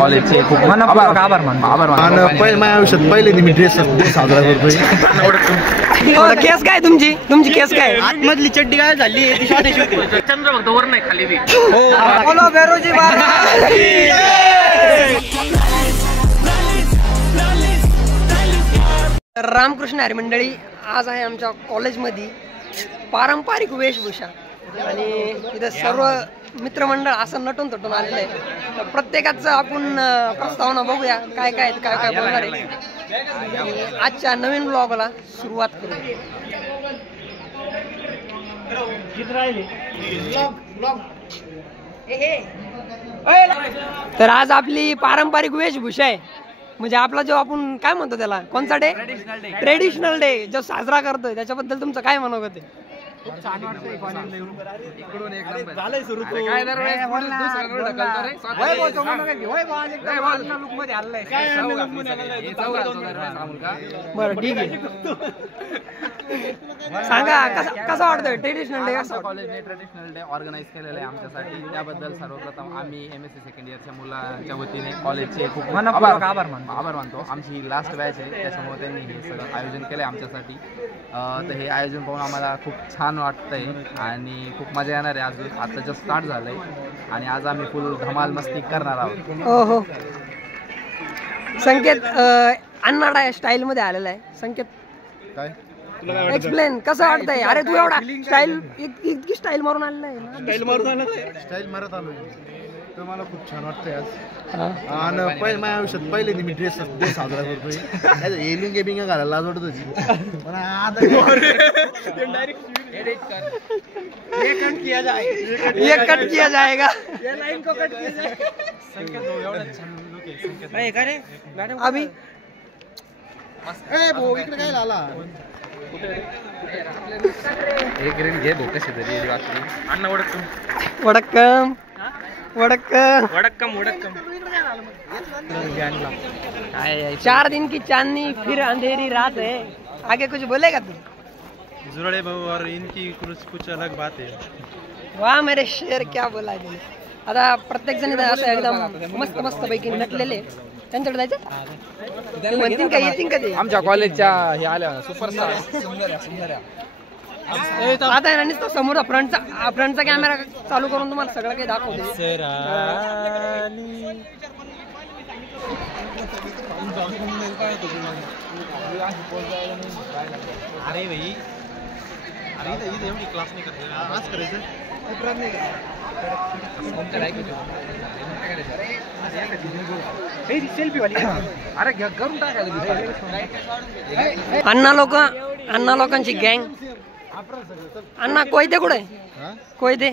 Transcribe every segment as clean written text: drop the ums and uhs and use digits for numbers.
कॉलेजचे खूप आभार मानतो. माझ्या आयुष्यात पहिले मी ड्रेस साजरा करतोय. केस काय तुमची केस काय? आतमधली चड्डी काय झाली? चंद्र भक्त वर नाही खाली. बोलो बेरोजी रामकृष्ण हरी मंडळी, आज आहे आमच्या कॉलेजमध्ये पारंपरिक वेशभूषा आणि इथं सर्व मित्रमंडळ असं नटून तटून आलेलं आहे. तर प्रत्येकाचं आपण प्रस्तावना बघूया काय काय बोलणार आहे. आजच्या नवीन ब्लॉगला सुरुवात करू. तर आज आपली पारंपरिक वेशभूषा आहे, म्हणजे आपला जो आपण काय म्हणतो त्याला, कोणता डे? ट्रेडिशनल डे जो साजरा करतोय त्याच्याबद्दल तुमचं काय मनोगत आहे? खूप छान वाटतंय इकडून एक नंबर झालंय सुरू. काय दरवेळेस बरं ठीक आहे. सांगा कसं वाटतंय ट्रेडिशनल डे? कॉलेजने ट्रेडिशनल डे ऑर्गनाईज केलेलं आहे आमच्यासाठी. त्याबद्दल सर्वप्रथम आम्ही MSc सेकंड इयरच्या मुलांच्या वतीने कॉलेजचे खूप आभार मानतो. आमची लास्ट बॅच आहे, त्याच्यामुळे त्यांनी हे सगळं आयोजन केलं आहे आमच्यासाठी. तर हे आयोजन पाहून आम्हाला खूप छान वाटतंय आणि खूप मजा येणार आहे. अजून आता जस्ट स्टार्ट झालंय आणि आज आम्ही फुल धमाल मस्ती करणार आहोत. हो. संकेत अन्नाडा स्टाईल मध्ये आलेला आहे. संकेत काय एक्सप्लेन कसं वाटतंय? अरे तू एवढा स्टाईल इतकी स्टाईल मारून आलेला आहे ना. स्टाईल मारत आलोय. तर मला खूप छान वाटतंय आज. आणि पहिले माझ्या आयुष्यात पहिले मी ड्रेस साजरा करतोय. एलिंग गेबिंग घालायला लाज वाटत होती, पण आता ये कट किया जाएगा. ये लाइन को कट किया जाएगा. अभी भाऊ इकडे काय झाला? एक ग्रेड घे भाऊ, कशी तरी अण्णा. वडक्कम. चार दिन की चांदनी फिर अंधेरी रात है. आगे कुछ बोलेगा तू? जुड़े भाऊ और इनकी कुछ अलग बात है. वाह मेरे शेर, क्या बोला तुम्ही. आता प्रत्येक जण असं एकदम मस्त पैकी नटलेले. त्यांच्याकडे जायचं म्हणतील का, येतील का ते? आमच्या कॉलेजच्या हे आल्या सुपरस्टार. आता आहे ना नुसतं समोर फ्रंटचा कॅमेरा चालू करून तुम्हाला सगळं काही दाखवतो. अरे भाई, अरे एवढी क्लास नाही करते आज करायचं. अण्णा लोकांची गँग. अण्णा कोयते कुठे? कोयते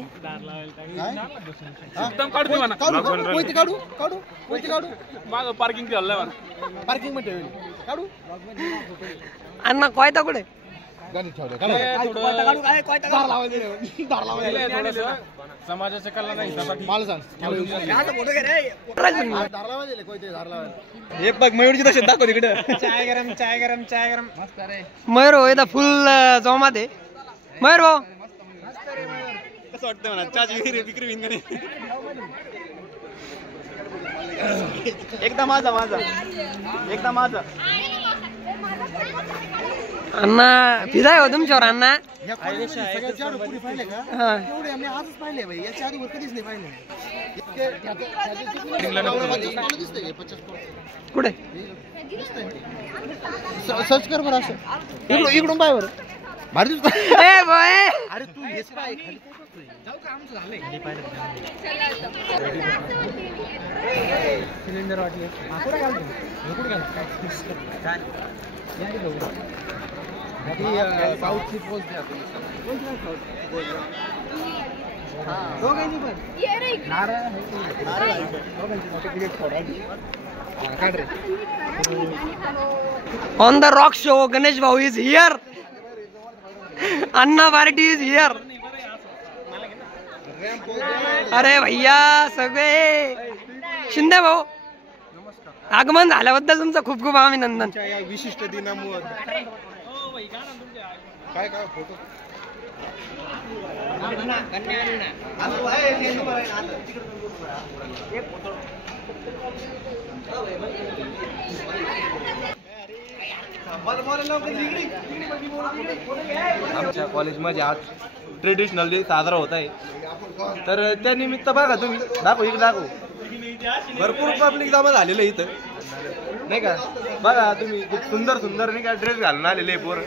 पार्किंग मध्ये काढू. अण्णा कोयता कुठे? समाजाच्या कल्याणासाठी एक बघ मयूरची तशी दाखव तिकडे. चाय गरम. मयूर हो इथं फुल जोमात आहे. मयूर भाऊ कसं वाटतं म्हणा? चहाची विक्री विंगणे एकदा माझा अण्णा फिदा आहे हो तुमच्यावर. अण्णा कुठे सर्च कर बरं. असं इकडून पाय बरं. भारी दिसतो. अरे तू हेच पाय खाली जाऊ का? आमचं झालंय. सिलेंडर वाटले साऊथची पोस्ट द्या. On the rock show Ganesh Bhau is here. Anna party is here. अरे भैया सगळे शिंदे भाऊ आगमन झाल्याबद्दल तुमचं खूप खूप अभिनंदन. या विशिष्ट दिनामुळे काय काय फोटो आमच्या कॉलेजमध्ये आज ट्रेडिशनल डे साजरा होत आहे. तर त्यानिमित्त बघा तुम्ही दाखव इकडे दाखव भरपूर पब्लिक जमा झालेलं आहे इथं नाही का. बघा तुम्ही खूप सुंदर सुंदर नाही का ड्रेस घालून आलेले पोर.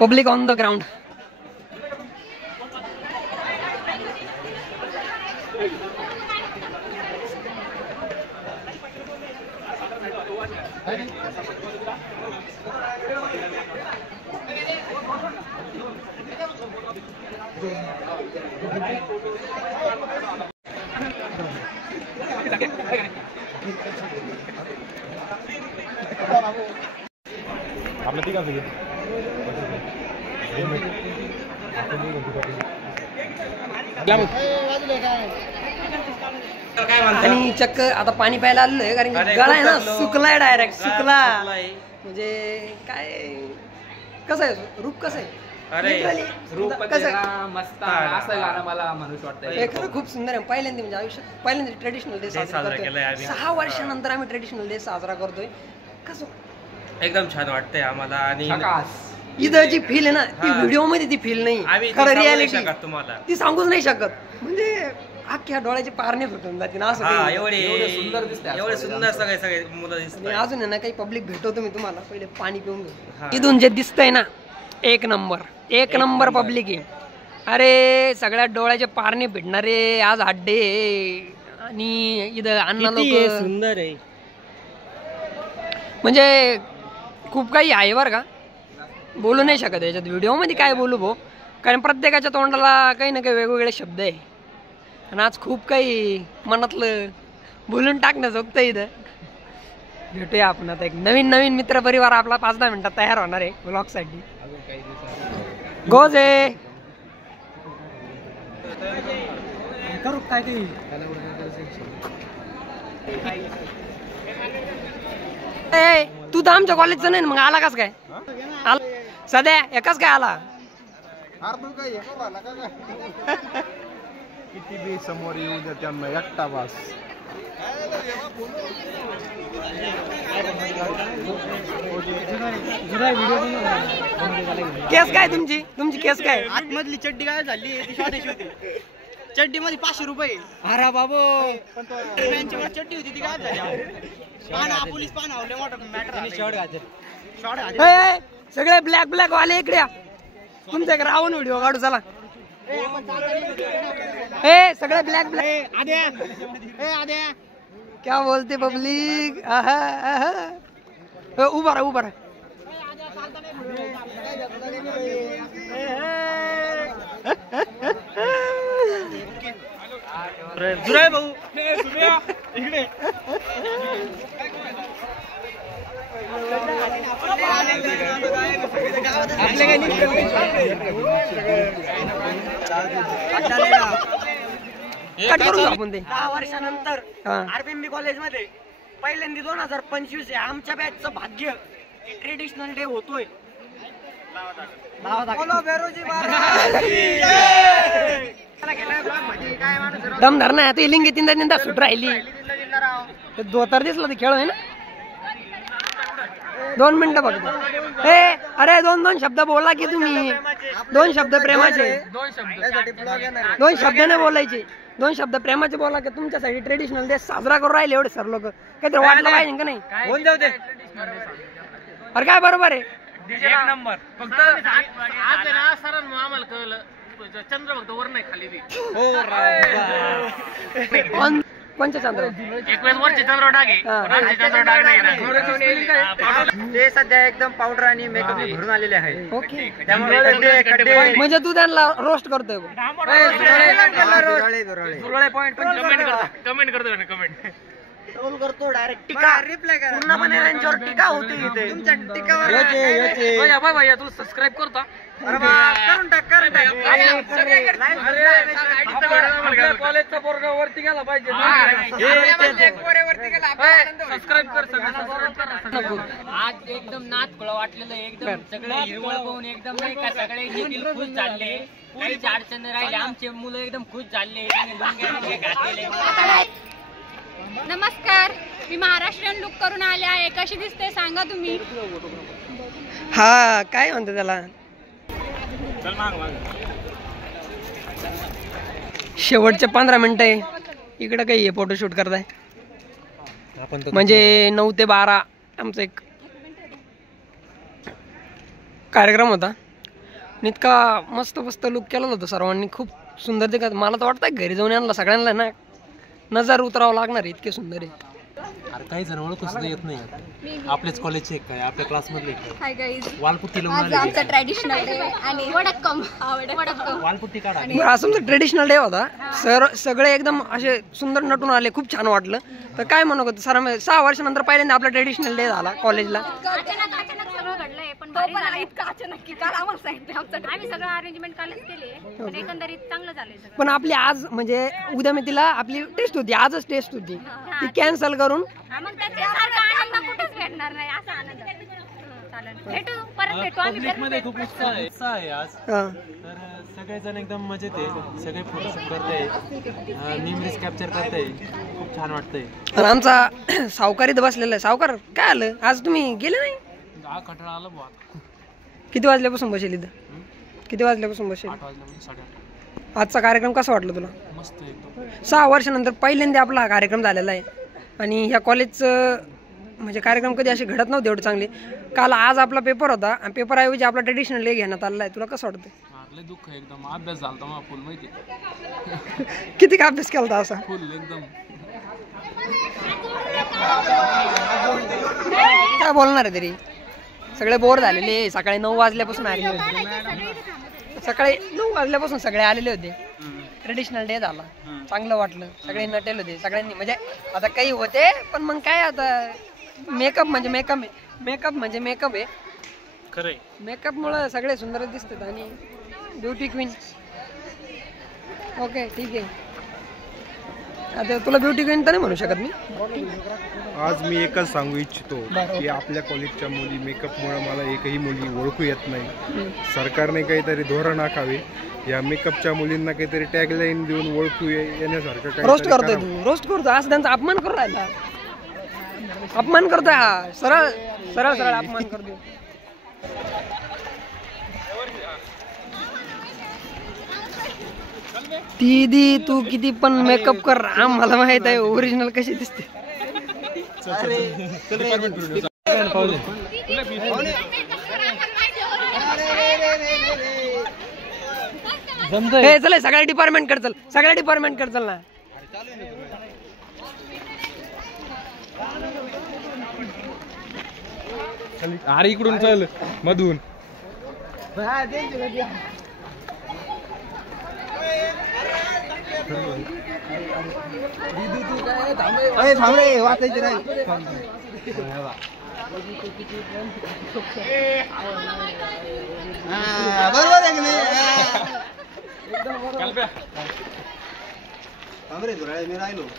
Public on the ground. आपलं ठीक आहे आणि चक्क आता पाणी प्यायला आलेलोय कारण की गळा आहे ना सुकलाय डायरेक्ट सुकला. म्हणजे काय कसं आहे रूप कसं आहे रूप मस्त असं गाणं मला म्हणूच वाटतं. खरं खूप सुंदर आहे. पहिल्यांदा म्हणजे आयुष्यात पहिल्यांदा ट्रेडिशनल डे साजरा करतोय. 6 वर्षानंतर आम्ही ट्रेडिशनल डे साजरा करतोय. कसं एकदम छान वाटतंय आम्हाला. आणि इथं जी फील आहे ना ती व्हिडिओ मध्ये ती फील नाही खरं रियालिटी तुम्हाला ती सांगूच नाही शकत. म्हणजे अख्ख्या डोळ्याचे पारणे फुटून जाते ना असं काही. एवढे सुंदर सगळे मुलं दिसतात. आणि अजून आहे ना काही पब्लिक भेटवतो मी तुम्हाला. पहिले पाणी पिऊन घेऊ. इथून जे दिसतंय ना एक नंबर पब्लिक आहे. अरे सगळ्या डोळ्याचे पारणे भेटणारे आज हड्डे. आणि इथं अण्णा लोक सुंदर आहे म्हणजे खूप काही आहे बरं का. बोलू नाही शकत याच्यात व्हिडिओ मध्ये काय बोलू भाऊ कारण प्रत्येकाच्या तोंडाला काही ना काही वेगवेगळे शब्द आहे. आणि आज खूप काही मनातलं बोलून टाकण्याजोगतं इथं. भेटूया आपण आता एक नवीन मित्र परिवार आपला 5-10 मिनिटात तयार होणार आहे ब्लॉग साठी. गोजे करू काय काही तू तर आमच्या कॉलेजचा नाही मग आला कस काय सध्या एकच काय आला. किती बी समोर येऊ द्या त्यांना एकटा बास. केस काय तुमची केस काय. आतमधली चड्डी काय झाली ती शॉर्टेज होती. चड्डी मध्ये 500 रुपये. अरे बाबू त्यांच्यावर चड्डी होती ती काय झाली. पोलीस पान आवले मोठा मॅटर. सगळे ब्लॅक वाले इकडे या. तुमचा एक रावण व्हिडिओ काढू चला. सगळे ब्लॅक आद्या क्या बोलते पब्लिक. उभा रहा जुराय भाऊ इकडे आपले काही कट करू आपण ते. 10 वर्षानंतर आरबीएमबी कॉलेजमध्ये पहिल्यांदा 2025 आहे आमच्या बॅचचं भाग्य ट्रेडिशनल डे होतोय. दम धरणं आता लिंगी तीनदा सुट राहिली. धोतर दिसलं ते खेळ आहे ना. 2 मिनिटं फक्त. अरे 2 शब्द बोला की तुम्ही. 2 शब्द प्रेमाचे. 2 शब्द नाही बोलायचे. 2 शब्द प्रेमाचे बोला की तुमच्यासाठी ट्रेडिशनल डे साजरा करून राहिले एवढे सर लोक. काहीतरी वाटलं पाहिजे का नाही. होऊन जाऊ दे. अरे काय बरोबर आहे. एक नंबर. फक्त आज ना सरांना आम्हाला कळलं चंद्र फक्त वर नाही खाली. कोणच्या चंद्र. एक वेळेस वरचे चंद्र डाग आहे चंद्र डाग नाही. ते सध्या एकदम पावडर आणि मेकअप भरून आलेले आहे. ओके त्यामुळे म्हणजे तू त्यांना रोस्ट करतोय. कमेंट करतो. ट्रोल करतो डायरेक्ट टीका पूर्णपणे यांच्यावर टीका होते इथे तुमच्या टीकावर भैया तू सबस्क्राईब करता करून टाक कॉलेजचा पोरगा वरती गेला पाहिजे सबस्क्राईब कर आज एकदम नाच खुळा वाटलेलं एकदम सगळे हिरवळ पाहून एकदम नाही का सगळे देखील खुश झाले काहीच अडचण नाही राहिले आमचे मुलं एकदम खुश झाले घातलेले. नमस्कार, मी महाराष्ट्रीयन लुक करून आले आहे. कशी दिसते सांगा तुम्ही. हा काय म्हणते त्याला शेवटचे 15 मिनिटं आहे इकडं काही आहे फोटोशूट करताय म्हणजे 9 ते 12 आमचा एक कार्यक्रम होता. इतका मस्त मस्त लुक केला होता सर्वांनी, खूप सुंदर दिसत. मला तर वाटतं घरी जाऊन यांना सगळ्यांना ना नजर उतरावं लागणार इतके सुंदर आहे. अरे काही जण ओळखू सुद्धा येत नाही आपल्याच कॉलेजचे काय आपल्या क्लासमधले हाय गाईज, वालपुट्टी आज आमचा ट्रेडिशनल डे आणि वडक्कम वालपुट्टी काढा. असं ट्रेडिशनल डे होता. सगळे एकदम असे सुंदर नटून आले, खूप छान वाटलं. तर काय म्हणत होतं सर, 6 वर्षानंतर पहिल्यांदा आपला ट्रेडिशनल डे झाला कॉलेजला. अचानक सगळं घडलंय पण इतकं अचानक की काल आम्हाला सांगितलं आम्ही सगळं अरेंजमेंट कालच केले पण एकंदरीत चांगलं झालंय. पण आपली आज म्हणजे उद्या मी तिला आपली टेस्ट होती, आजच टेस्ट होती ती कॅन्सल करून मग त्याच्यासारखा आनंद कुठेच भेटणार नाही. असा आनंद चालेल, भेटू परत भेटू आम्ही. खूप उत्साह आहे आज. तर सगळेजण एकदम मजेत आहे, सगळे फोटोशूट करताय, मेमरीज कॅप्चर करताय, खूप छान वाटतंय. आणि आमचा सावकार इथं बसलेला आहे. सावकार काय आलं आज, तुम्ही गेले नाही? कंटाळा आला बुवा. किती वाजल्यापासून बसेल इथं? किती वाजल्यापासून बसेल? 8 वाजल्यापासून 8:30. आजचा कार्यक्रम कसा वाटला तुला? मस्त एकदम. 6 वर्षानंतर पहिल्यांदा आपला हा कार्यक्रम झालेला आहे आणि ह्या कॉलेजचं म्हणजे कार्यक्रम कधी असे घडत नव्हते एवढे चांगले. काल आज आपला पेपर होता आणि पेपरऐवजी आपला ट्रेडिशनल डे घेण्यात आलेला आहे. तुला कसं वाटतं? लय दुःख आहे एकदम. अभ्यास झाला मग फुल माहिती किती का अभ्यास केला होता असा? फुल एकदम. काय बोलणार आहे तरी, सगळे बोर झालेले. सकाळी 9 वाजल्यापासून आलेले होते, सकाळी 9 वाजल्यापासून सगळे आलेले होते. ट्रेडिशनल डे झाला, चांगलं वाटलं, सगळे नटेल होते सगळ्यांनी. म्हणजे आता काही होते पण मग काय आता मेकअप म्हणजे मेकअप आहे, मेकअप म्हणजे मेकअप आहे खरं. मेकअपमुळं सगळे सुंदर दिसतात आणि ब्युटी क्वीन. ओके ठीक आहे. आता तुला ब्युटी क्वीन तर नाही म्हणू शकत मी. आज मी एकच सांगू इच्छितो की आपल्या कॉलेजच्या मुली मेकअपमुळे मला एकही मुली ओळखू येत नाही. सरकारने काहीतरी धोरण आखावे, या मेकअपच्या मुलींना काहीतरी टॅगलाईन देऊन ओळखू येण्यासारखं रोस्ट करतोय तू, रोस्ट करतोय असं त्यांचा अपमान करू राहिला. अपमान करतोय हा, सरळ सरळ सरळ अपमान करतोय. दीदी तू किती पण मेकअप कर, आम्हाला माहित आहे ओरिजिनल कशी दिसते. चल सगळ्या डिपार्टमेंट कर, चल सगळ्या डिपार्टमेंट कर, चल ना. अरे इकडून चल मधून. वाचायचे नाही. बरोबर आहे की नाही?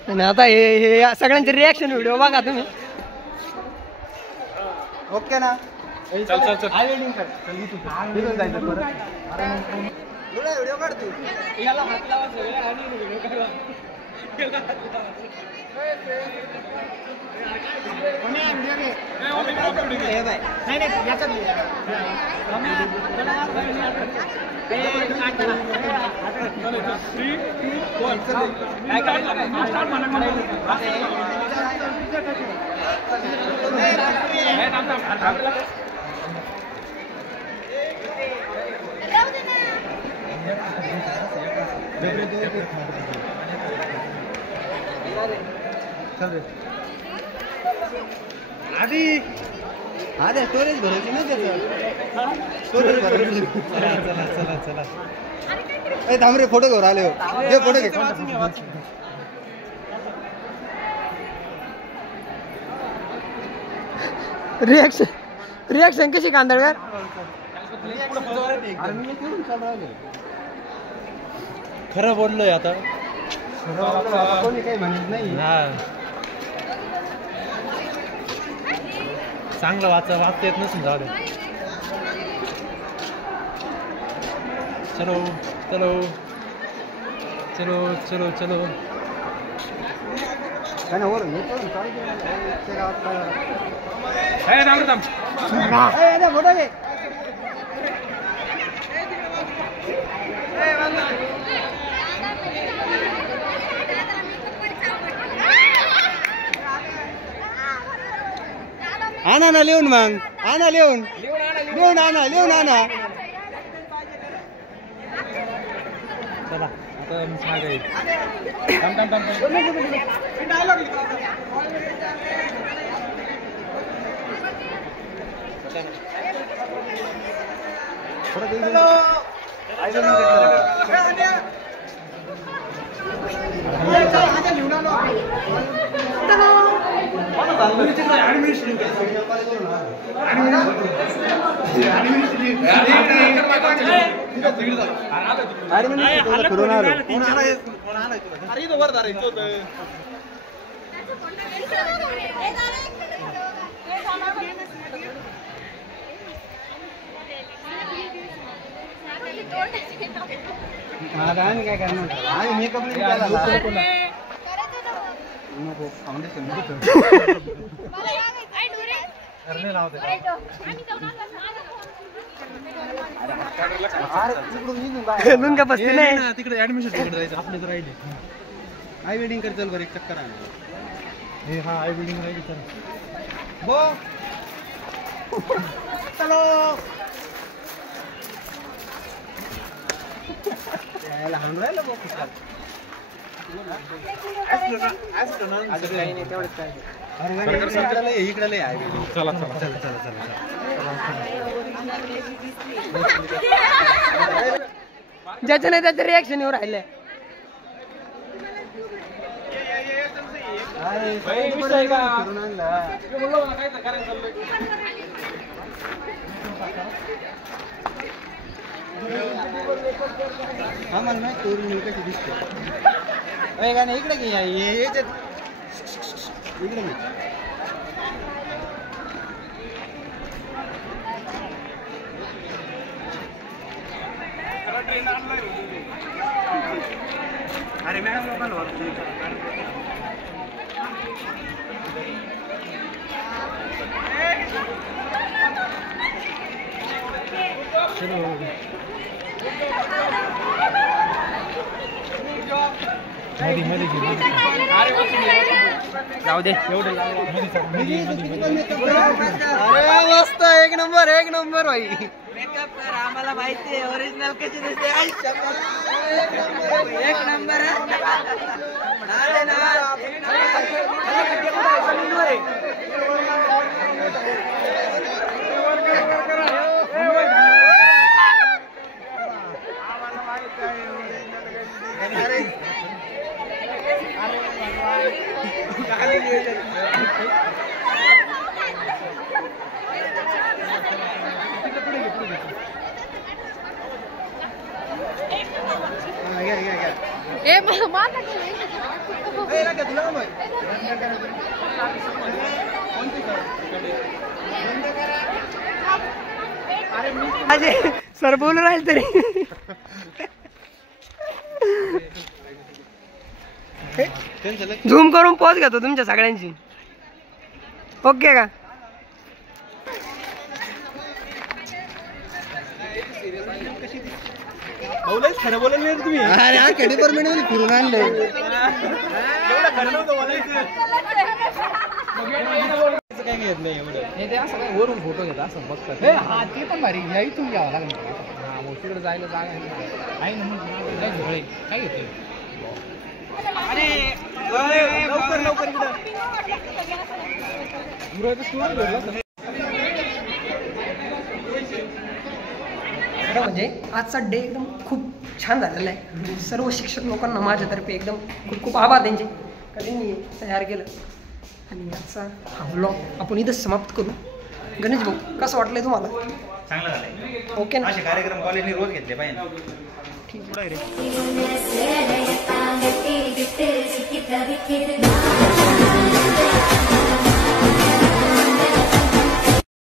आणि आता हे सगळ्यांचे रिॲक्शन व्हिडिओ बघा तुम्ही. ओके ना? चल चल चल. इथून जायचं परत. व्हिडिओ काढतो. याला हात लावायचं आणि व्हिडिओ काढला. आधी आधी स्टोरेज भरायची ना त्याचं. स्टोरेज भरायची. चला चला चला. थांब रे, फोटो घेऊन आले हो. फोटो घे. रिॲक्शन कशी कांदळकर? खरं बोललोय आता. कोणी काही म्हणत नाही. चांगलं वाचता येत नसून जाऊ दे. चलो चलो चलो चलो चलो. आणा ना लिहून मग. आणा लिहून आणा. चला आता मागे येईल. काय करणार मेकअप नको फाउंडेशन का बसते नाही तिकडे ऍडमिशन तिकडे जायचं. आपले तर राहिले. आय वेडिंग कर. चल बरं एक चक्कर आणा. हा आय बिल्डिंग राहिली. चलो लहान राहिलं बघ. काही नाही तेवढंच काय इकडे नाही आहे. चला चला चला चला ज्याच्या नाही त्याचं रिॲक्शन येऊ राहिले. आम्हाला नाही चोरी कशी दिसते. गाणे इकडे घे. इकडे घे. अरे मॅडम लोकांना जाऊ दे. अरे मस्त. एक नंबर भाई. मेकअप कर. आम्हाला माहिती आहे ओरिजिनल कशी दिसते. एक नंबर. सर बोलू राहील तरी झूम करून पोच घेतो तुमच्या सगळ्यांची. ओके का? खरं बोलायला नाही तुम्ही. अरे हा डिपार्टमेंट मध्ये फिरून आणलंय. खरं नव्हतं बोलायचं. काय घेत नाही एवढं. ते असं काय वरून फोटो घेतात असं बघतात. हा ते पण भारी. या इथून घ्यावं लागेल. हा मग तिकडे जायला जागा आहे ना. मग काय घेतोय. लवकर म्हणजे आजचा डे एकदम खूप छान झालेला आहे. सर्व शिक्षक लोकांना माझ्यातर्फे एकदम खूप खूप आभार त्यांचे का त्यांनी तयार केलं. आणि आजचा हा व्लॉग आपण इथंच समाप्त करू. गणेश भाऊ कसं वाटलंय तुम्हाला? चांगलं झालंय. ओके ना? असे कार्यक्रम कॉलेजने रोज घेतले पाहिजे. ठीक आहे.